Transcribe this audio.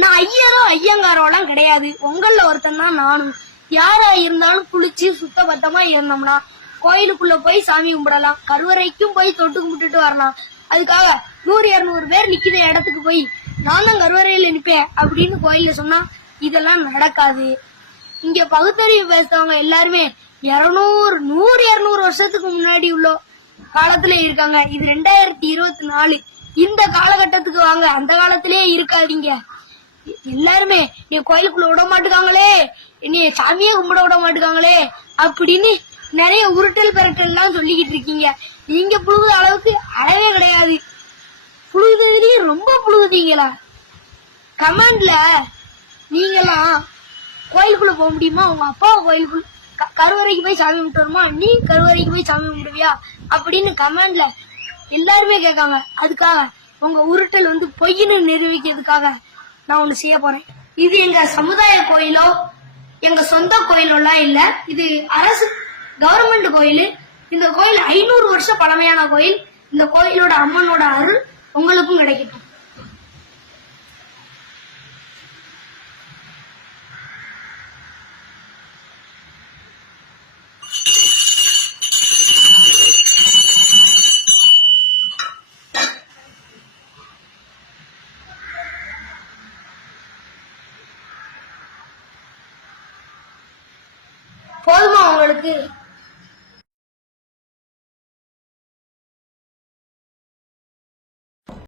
நான் ஐயரோ ஐயங்காரோ எல்லாம் கிடையாது. உங்கள ஒருத்தன் தான் நானும். யாரா இருந்தாலும் குளிச்சு சுத்த பத்தமா இருந்தோம்னா கோயிலுக்குள்ள போய் சாமி கும்பிடலாம், கருவறைக்கும் போய் தொட்டு கும்பிட்டுட்டு வரலாம். அதுக்காக 100-200 பேர் நிக்கிற இடத்துக்கு போய் நான் தான் கருவறையில நிப்பேன் அப்படின்னு கோயில சொன்னா இதெல்லாம் நடக்காது. இங்க பகுத்தறிவு பேசுறவங்க எல்லாருமே 100-200 வருஷத்துக்கு முன்னாடி உள்ள காலத்துல இருக்காங்க. இது 2024. இந்த காலகட்டத்துக்கு வாங்க, அந்த காலத்திலேயே இருக்காதீங்க. எல்லாருமே நீ கோயிலுக்குள்ள விட மாட்டுக்காங்களே, நீ சாமியே கும்பிட விட மாட்டுக்காங்களே அப்படின்னு நிறைய உருட்டல் பெருட்டல் எல்லாம் சொல்லிக்கிட்டு இருக்கீங்க. நீங்க புழுகுத அளவுக்கு அளவே கிடையாது. புழுகுதே ரொம்ப புழுகுதீங்களா? கமெண்ட்ல நீங்கெல்லாம் கோயிலுக்குள்ள போக முடியுமா? உங்க அப்பா கோயிலுக்குள்ள கருவறைக்கு போய் சாமி கும்பிட்டுமா, நீ கருவறைக்கு போய் சாமி கும்பிடுவியா அப்படின்னு கமெண்ட்ல எல்லாருமே கேட்காங்க. அதுக்காக உங்க உருட்டல் பொய்ன்னு நிரூபிக்கிறதுக்காக நான் ஒண்ணு செய்ய போறேன். இது எங்க சமுதாய கோயிலோ எங்க சொந்த கோயிலோ எல்லாம் இல்ல. இது அரசு கவர்மெண்ட் கோயில். இந்த கோயில் 500 வருஷம் பழமையான கோயில். இந்த கோயிலோட அம்மனோட அருள் உங்களுக்கும் கிடைக்கட்டும். போதுமா உங்களுக்கு?